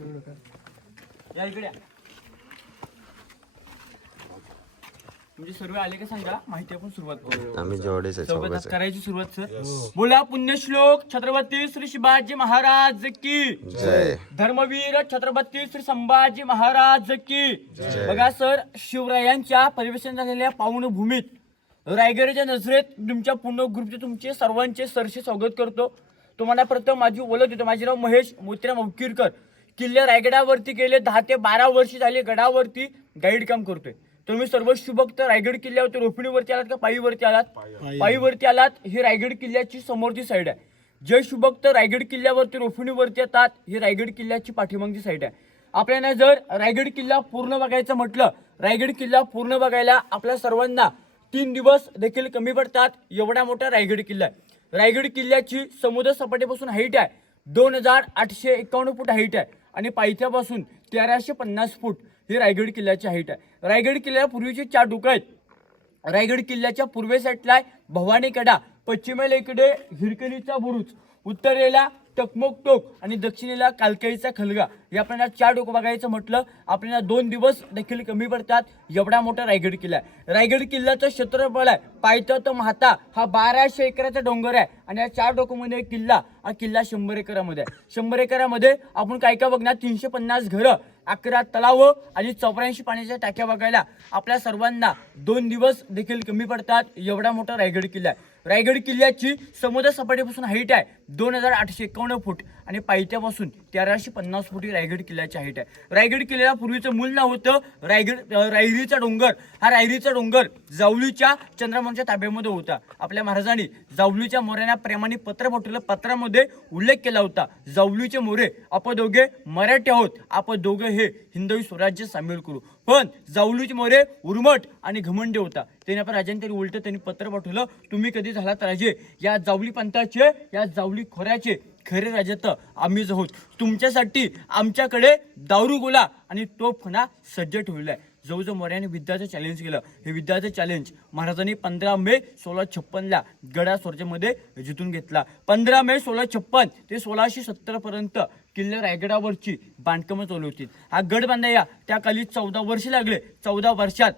या इकडे या. म्हणजे सर्व आले का सांगा? माहिती आपण सुरुवात करू. आम्ही जेवढेच आहे सोबतच चौघच आहे. करायची सुरुवात सर. बोला पुण्यश्लोक छत्रपती श्री शिवाजी महाराज की. जय. धर्मवीर छत्रपती श्री संभाजी महाराज की. बघा सर शिवरायांच्या परिवेशन झालेल्या पावनभूमीत रायगडच्या नजरेत तुमच्या पूर्ण ग्रुपचे तुमचे सर्वांचे सरसे स्वागत करतो. तुम्हाला प्रथम माझी ओळख देतो. माझे नाव महेश मोतीराम अवकीरकर. किल्ले रायगडावरती गेले दहा ते बारा वर्ष झाले गडावरती गाईड काम करतोय. तुम्ही सर्व शुभक्त रायगड किल्ल्यावरती रोपणीवरती आलात का पायीवरती आलात? पायीवरती आलात ही रायगड किल्ल्याची समोरची साईड आहे. जे शुभक्त रायगड किल्ल्यावरती रोफणीवरती येतात ही रायगड किल्ल्याची पाठीमागची साईड आहे. आपल्याला जर रायगड किल्ला पूर्ण बघायचं म्हटलं रायगड किल्ला पूर्ण बघायला आपल्या सर्वांना तीन दिवस देखील कमी पडतात एवढा मोठा रायगड किल्ला आहे. रायगड किल्ल्याची समुद्र सपाटीपासून हाईट आहे. दोन हजार आठशे एकावन्न फूट हाईट आहे. आणि पायथ्यापासून तेराशे पन्नास फूट ही रायगड किल्ल्याची हाईट आहे. रायगड किल्ल्याला पूर्वीचे चार डोकं आहेत. रायगड किल्ल्याच्या पूर्वे साईडला आहे भवानी कडा पश्चिमेला इकडे हिरकणीचा बुरुज उत्तरेला टकमोक टोक आणि दक्षिणेला कालकाईचा खलगा. या आपल्याला चार टोक बघायचं म्हटलं आपल्याला दोन दिवस देखील कमी पडतात. एवढा मोठा रायगड किल्ला आहे. रायगड किल्ल्याचं क्षेत्रफळ आहे. पायथा तो महाता हा बाराशे एकराचा डोंगर आहे. आणि या चार टोकमध्ये किल्ला हा किल्ला शंभर एकरामध्ये आहे. शंभर एकरामध्ये आपण काय काय बघणार? तीनशे पन्नास घरं अकरा तलाव आणि चौऱ्याऐंशी पाण्याच्या टाक्या बघायला. आपल्या सर्वांना दोन दिवस देखील कमी पडतात. एवढा मोठा रायगड किल्ला आहे. रायगड किल्ल्याची समुद्र सपाटीपासून हाईट आहे दोन हजार आठशे एकावन्न फूट आणि पायथ्यापासून तेराशे पन्नास फूट ही रायगड किल्ल्याची हाईट आहे. रायगड किल्ल्याला पूर्वीचं मूल नाव होतं रायगड रायरीचा डोंगर. हा रायरीचा डोंगर जावलीच्या चंद्रमांच्या ताब्यामध्ये होता. आपल्या महाराजांनी जावलीच्या मोऱ्यांना प्रेमाने पत्र पाठवलं. पत्रामध्ये उल्लेख केला होता जावलीचे मोरे आपण दोघे मराठी आहोत आपण दोघे हे हिंदवी स्वराज्य सामील करू. पण जावलीचे मोरे उर्मट आणि घमंडे होता. त्याने आपण राजांनी तरी उलट त्यांनी पत्र पाठवलं तुम्ही कधी झालात राजे? या जावली पंथाचे या जावली खोऱ्याचे खरे राजे तर आम्हीच आहोत. तुमच्यासाठी आमच्याकडे दारू गोला आणि तोफखाना सज्ज ठेवलेला आहे. जवळजवळ मोर्याने विद्याचं चॅलेंज केलं. हे विद्याचं चॅलेंज महाराजांनी पंधरा मे सोळा छप्पनला गडा स्वर्जेमध्ये जिंकून घेतला. पंधरा मे सोळा छप्पन ते सोळाशे सत्तरपर्यंत किल्ले रायगडावरची बांधकामं चालू होती. हा गड बांधाया त्या खाली चौदा वर्ष लागले. चौदा वर्षात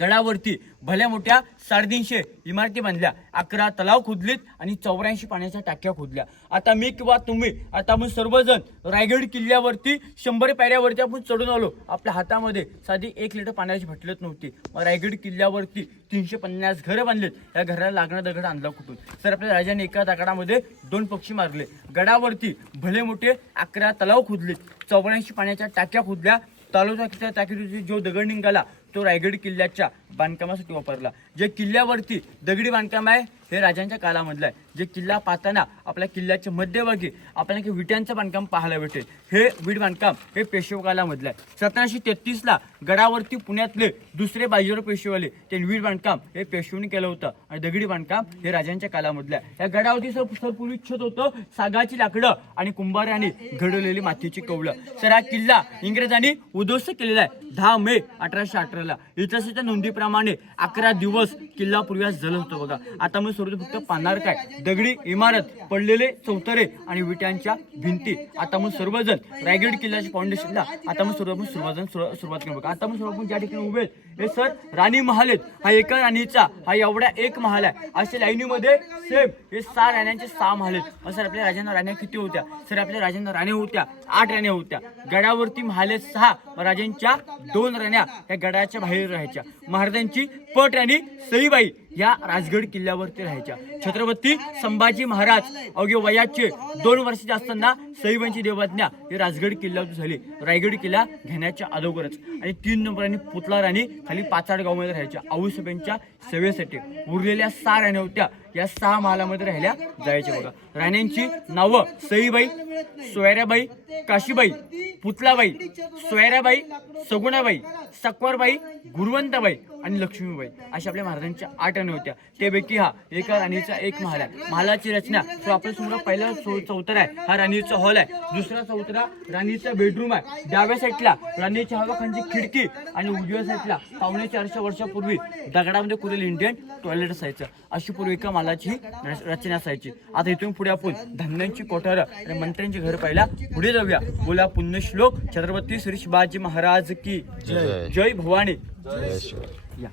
गडावरती भल्या मोठ्या साडेतीनशे इमारती बांधल्या. अकरा तलाव खोदलीत आणि चौऱ्याऐंशी पाण्याच्या टाक्या खोदल्या. आता मी किंवा तुम्ही आता आपण सर्वजण रायगड किल्ल्यावरती शंभर पायऱ्यावरती आपण चढून आलो. आपल्या हातामध्ये साधी एक लिटर पाण्याची भटलत नव्हती. मग रायगड किल्ल्यावरती तीनशे पन्नास घरं बांधलेत. या घराला लागणा दगड आणला कुठून? तर आपल्या राजाने एका दगडामध्ये दोन पक्षी मारले. गडावरती भले मोठे अकरा तलाव खोदलेत. चौऱ्याऐंशी पाण्याच्या टाक्या खोदल्या. तालुक्याच्या टाकीतून जो दगड निघाला तो रायगड किल्ल्याच्या बांधकामासाठी वापरला. जे किल्ल्यावरती दगडी बांधकाम आहे हे राजांच्या कालामधलं आहे. जे किल्ला पाहताना आपल्या किल्ल्याच्या मध्यभागी आपल्याला की विटांचं बांधकाम पाहायला भेटेल. हे वीट बांधकाम हे पेशवकालामधलं आहे. सतराशे तेहतीसला गडावरती पुण्यातले दुसरे बाजीराव पेशवेवाले ते वीट बांधकाम हे पेशवेने केलं होतं. आणि दगडी बांधकाम हे राजांच्या कालामधलं आहे. या गडावरती सर सर पूर्वी छत होतं सागाची लाकडं आणि कुंभाराने घडवलेली मातीची कवलं तर हा किल्ला इंग्रजांनी उद्ध्वस्त केलेला आहे. दहा मे अठराशे अठराला. इतिहासाच्या नोंदीप्रमाणे अकरा दिवस किल्ला पूर्वीस झालं होतं बघा. आता मी सुरू फक्त पाहणार काय? दगडी इमारत पडलेले चौतरे आणि विटांच्या भिंती. आता मग सर्वजण रायगड किल्ल्याच्या फाउंडेशनला आता मग सर्व सर्वजण सुरु- सुरुवात करू. बघा आता मग सर्व आपण ज्या ठिकाणी उभे आहेत, हे सर राणी महाल आहेत. हा एका राणीचा हा एवढा एक महाल आहे. असे लाईनीमध्ये सेम हे सहा राण्यांचे सहा महाल आहेत. सर आपल्या राजांना राण्या किती होत्या? सर आपल्या राजांना राण्या होत्या. आठ राण्या होत्या. गडावरती महाल आहेत सहा. राजांच्या दोन राण्या या गडाच्या बाहेर राहायच्या. महाराजांची पट राणी सईबाई या राजगड किल्ल्यावरती राहायच्या. छत्रपती संभाजी महाराज अवघे वयाचे दोन वर्षाचे असताना सईबाईंची देवज्ञा ही राजगड किल्ल्यावर झाली. रायगड किल्ला घेण्याच्या अगोदरच. आणि तीन नंबर आणि पुतला राणी खाली पाचाड गावमध्ये राहायच्या. आऊसबेनच्या सेवेसाठी उरलेल्या साऱ्या नव्हत्या होत्या या सहा महालामध्ये राहिल्या जायच्या बघा. राण्यांची नावं सईबाई सोयराबाई काशीबाई पुतलाबाई सोयराबाई सगुणाबाई सकवारबाई गुरुवंताबाई आणि लक्ष्मीबाई अशा आपल्या महाराजांच्या आठ राणी होत्या. त्यापैकी हा एका राणीचा एक महाल आहे. महालाची रचना तो आपल्यासमोर पहिला चौथरा आहे. हा राणीचा हॉल आहे. दुसरा चौथरा राणीचा बेडरूम आहे. डाव्या साईडला राणीच्या हवाखांची खिडकी आणि उजव्या साईडला पावणे चारशे वर्षापूर्वी दगडामध्ये कुरेल इंडियन टॉयलेट असायचं. अशी पूर्वी एका मालाची रचना असायची. आता इथून पुढे आपण धान्यांची कोठारं आणि मंत्र महाराष्ट्रांचे घर पाहिला. पुढे जाऊया. बोला पुण्यश्लोक छत्रपती श्री शिवाजी महाराज की जय. भवानी. या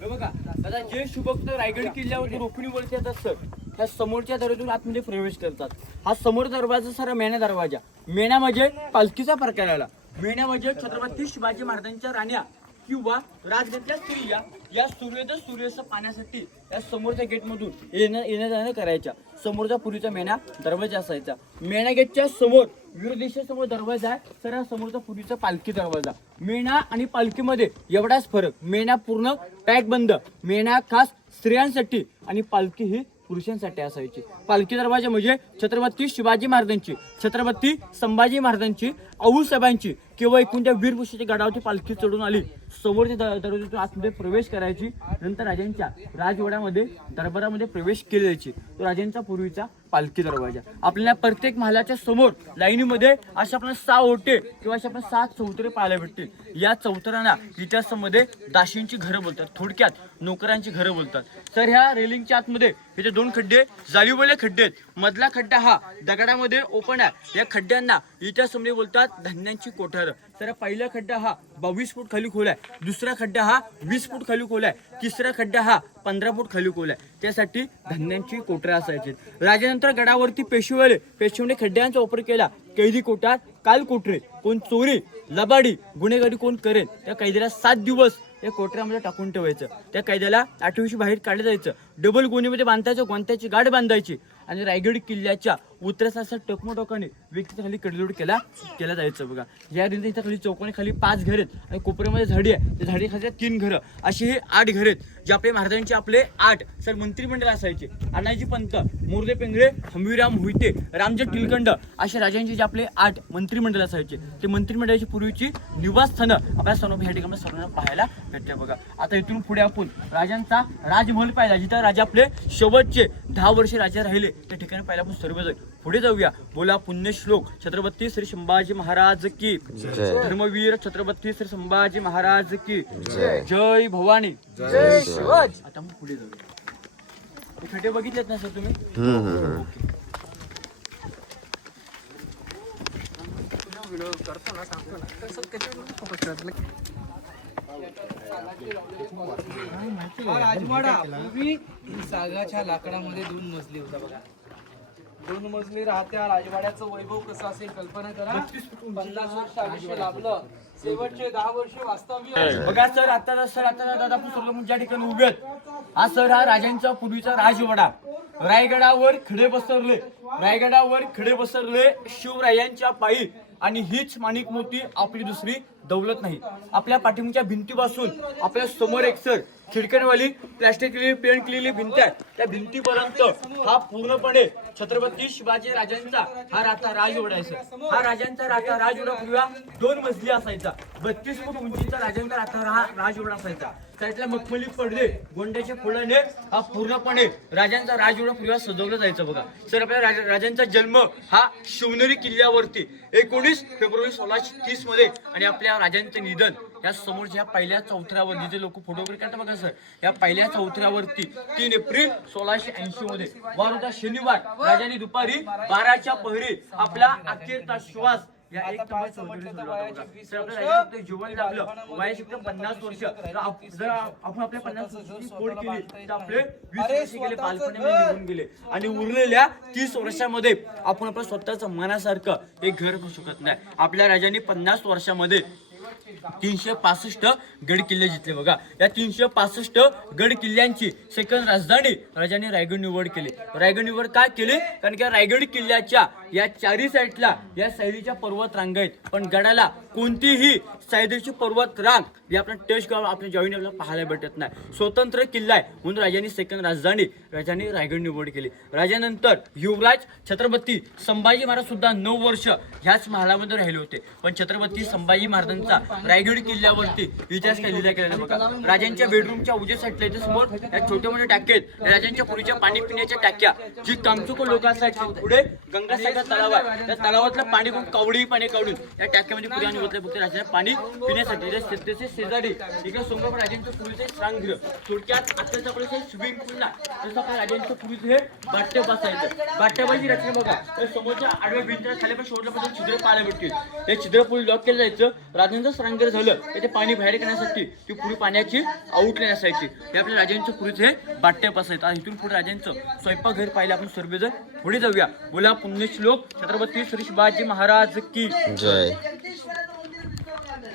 हे बघा आता जे शुभक्त रायगड किल्ल्यावरती रोखणीवरती येतात सर त्या समोरच्या दरवाजातून आतमध्ये प्रवेश करतात. हा समोर दरवाजा सर मेणा दरवाजा. मेणा म्हणजे पालखीचा प्रकार आला मेणा म्हणजे छत्रपती शिवाजी महाराजांच्या राण्या किंवा राजघातल्या स्त्रिया. या सूर्योदय सूर्यास्त पाण्यासाठी या समोरच्या गेटमधून येणं येणं जाणं करायच्या. समोरचा पूर्वीचा मेणा दरवाजा असायचा. मेणा गेटच्या समोर विरोध समोर दरवाजा आहे तर हा समोरचा पूर्वीचा पालखी दरवाजा. मेणा आणि पालखीमध्ये एवढाच फरक. मेणा पूर्ण पॅक बंद. मेणा खास स्त्रियांसाठी. आणि पालखी ही पुरुषांसाठी असायची. पालखी दरवाजा म्हणजे छत्रपती शिवाजी महाराजांची छत्रपती संभाजी महाराजांची आऊसाहेबांची किंवा एकूण त्या वीरपुरुषाच्या गडावरती पालखी चढून आली. समोरच्या दरवाजातून आतमध्ये प्रवेश करायची. नंतर राजांच्या राजवाड्यामध्ये दरबारामध्ये प्रवेश केली जायची तो राजांचा पूर्वीचा पालखी दरवाजा. आपल्याला प्रत्येक महालाच्या समोर लाईनीमध्ये अशा आपण सहा ओटे किंवा अशा आपण सात चौतरे पाहायला भेटतील. या चौतरांना इतिहासामध्ये दाशींची घरं बोलतात थोडक्यात नोकरांची घरं बोलतात. तर ह्या रेलिंगच्या आतमध्ये ह्याचे दोन खड्डे जाळीवले खड्डे आहेत. मधला खड्डा हा दगडामध्ये ओपन आहे. या खड्ड्यांना इतिहासामध्ये बोलतात धान्यांची कोठार. तर पहिला खड्डा हा बावीस फूट खाली खोल आहे. दुसरा खड्डा हा वीस फूट खाली खोल आहे. तिसरा खड्डा हा पंधरा फूट खाली खोल आहे. त्यासाठी धान्यांची कोठरं असायची. राजानंतर गडावरती पेशवेले पेशवेने खड्ड्यांचा वापर केला. कैदी कोठार काल कोठरे कोण चोरी लबाडी गुन्हेगारी कोण करेल त्या कैदीला सात दिवस या कोटऱ्यामध्ये टाकून ठेवायचं? त्या कैद्याला आठवीशी बाहेर काढलं जायचं. डबल गोणीमध्ये बांधायचं गोंत्याची गाठ बांधायची? आणि रायगड किल्ल्याच्या उतरास असं व्यक्ती खाली कडलोड केला केला जायचं बघा. या रिंद इथं खाली चौकोनी खाली पाच घर आहेत आणि कोपऱ्यामध्ये झाडी आहे. त्या झाडी खाली तीन घरं. अशी हे आठ घर आहेत जे आपले महाराजांचे आपले आठ सर मंत्रिमंडळ असायचे. अण्णाजी पंत मुर्दे पेंगळे हंबीराम हुईते रामजी टिलकंड असे राजांचे जे आपले आठ मंत्रिमंडळ असायचे. ते मंत्रिमंडळाची पूर्वीची निवासस्थानं आपल्या सर्व या ठिकाणी सर्वांना पाहायला भेटते बघा. आता इथून पुढे आपण राजांचा राजमहल पाहिला जिथं राजा आपले शेवटचे दहा वर्षे राजा राहिले. त्या ठिकाणी पाहिला आपण सर्व जाईल पुढे जाऊया. बोला पुण्यश्लोक छत्रपती श्री संभाजी महाराज की. जय. धर्मवीर छत्रपती श्री संभाजी महाराज की. जय. जय भवानी. जय शिवाय आता मग पुढे जाऊया. हे खड्डे बघितलेत ना सर तुम्ही? हम्म, हम्म, हम्म. हा राजवाडा पूर्वी सागाच्या लाकडामध्ये दोन मजली होता बघा. दोन मजली राहत्या. राजवाड्याचं वैभव कसं असेल कल्पना करा. पन्नास वर्ष आयुष्य लाभलं. शेवटचे दहा वर्ष वास्तव्य बघा सर आता सर आता दादा आपण सर्व ज्या ठिकाणी उभे आहेत. हा सर हा राजांचा पूर्वीचा राजवाडा. रायगडावर खडे बसरले रायगडावर खडे बसरले शिवरायांच्या पायी. आणि हीच माणिक मोती आपली दुसरी दौलत नाही. आपल्या पाठीमागच्या भिंतीपासून आपल्यासमोर एक सर खिडक्यांवाली प्लॅस्टिक पेंट केलेली भिंत आहे. त्या भिंतीपर्यंत हा पूर्णपणे छत्रपती शिवाजी राजांचा हा राता राजवडा आहे सर हा राजांचा राता राजवडा पूर्वी दोन मजली असायचा. बत्तीस फूट उंचीचा राजांचा राता हा राजवडा असायचा त्यातल्या मखमली पडले गोंड्याच्या फुलाने हा पूर्णपणे राजांचा राजवडा पूर्वी सजवला जायचं बघा. सर आपल्या राजा- राजांचा जन्म हा शिवनेरी किल्ल्यावरती एकोणीस फेब्रुवारी सोळाशे तीसमध्ये आणि आपल्या राजांचं निधन या समोरच्या पहिल्या चौथऱ्यावरती जे लोक फोटोग्राफी करतात बघा सर या पहिल्या चौथऱ्यावरती तीन एप्रिल सोळाशे ऐंशी मध्ये वार होता शनिवार राजांनी दुपारी बाराच्या पहरी आपला अखेरचा श्वास या एक नंबर चौधरी सुरू होता बघा. सर आपल्या राजाचं ते जीवन लागलं वयाची फक्त पन्नास वर्ष. जर आप- जर आपण आपल्या पन्नास वर्षाची फोड केली तर आपले वीस वर्ष गेले बालपणामध्ये निघून गेले. आणि उरलेल्या तीस वर्षामध्ये आपण आपलं स्वतःच मनासारखं एक घर करू शकत नाही. आपल्या राजांनी पन्नास वर्षामध्ये तीनशे पासष्ट गड किल्ले जिंकले बघा. या तीनशे पासष्ट गड किल्ल्यांची सेकंड राजधानी राजाने रायगड निवड केली. रायगड निवड का केली? कारण की रायगड किल्ल्याच्या या चारी साईडला या सैरीच्या पर्वत रांग आहेत. पण गडाला कोणतीही सह्याद्रीची पर्वत रांग आपण टेस्ट आपल्या जॉईन आपल्याला पाहायला भेटत नाही. स्वतंत्र किल्ला आहे. म्हणून राजांनी सेकंड राजधानी राजांनी रायगड निवड केली. राजानंतर युवराज छत्रपती संभाजी महाराज सुद्धा नऊ वर्ष ह्याच महालामध्ये राहिले होते. पण छत्रपती संभाजी महाराजांचा रायगड किल्ल्यावरती इतिहास काही लिहिला गेलेला बघा. राजांच्या बेडरूमच्या उजे साईडला समोर या छोटे मोठे टाके आहेत. राजांच्या पूर्वीच्या पाणी पिण्याच्या टाक्या. जी कामचुक लोक असतात पुढे गंगासागर तलाव आहे त्या तलावातलं पाणी खूप कवडी पाणी काढून या टाक्यामध्ये पुढे आणि होतलं फक्त राजाला पाणी पिण्यासाठी त्या शेजारी इकडे समोर राजांचं पूर्वीचं एक थोडक्यात आताच आपलं स्विमिंग पूल ना जसं आपल्या राजांचं पूर्वीचं हे बाट्य बसायचं. बाट्याबाजी रचना बघा. तर समोरच्या आडव्या भिंतीला खाली पण शेवटल्यापासून छिद्र पाहायला भेटतील. हे छिद्र पूल लॉक केलं जायचं. राजांचं श्रांगृह झालं. त्याचे पाणी बाहेर करण्यासाठी ती पुढे पाण्याची आउटलाईन असायची हे आपल्या राजांचं पूर्वीचं हे बाट्य बसायचं. आणि इथून पुढे राजांचं स्वयंपाकघर पाहिलं आपण सर्वजण पुढे जाऊया. बोला पुण्यश्लोक. छत्रपती श्री शिवाजी महाराज की जय.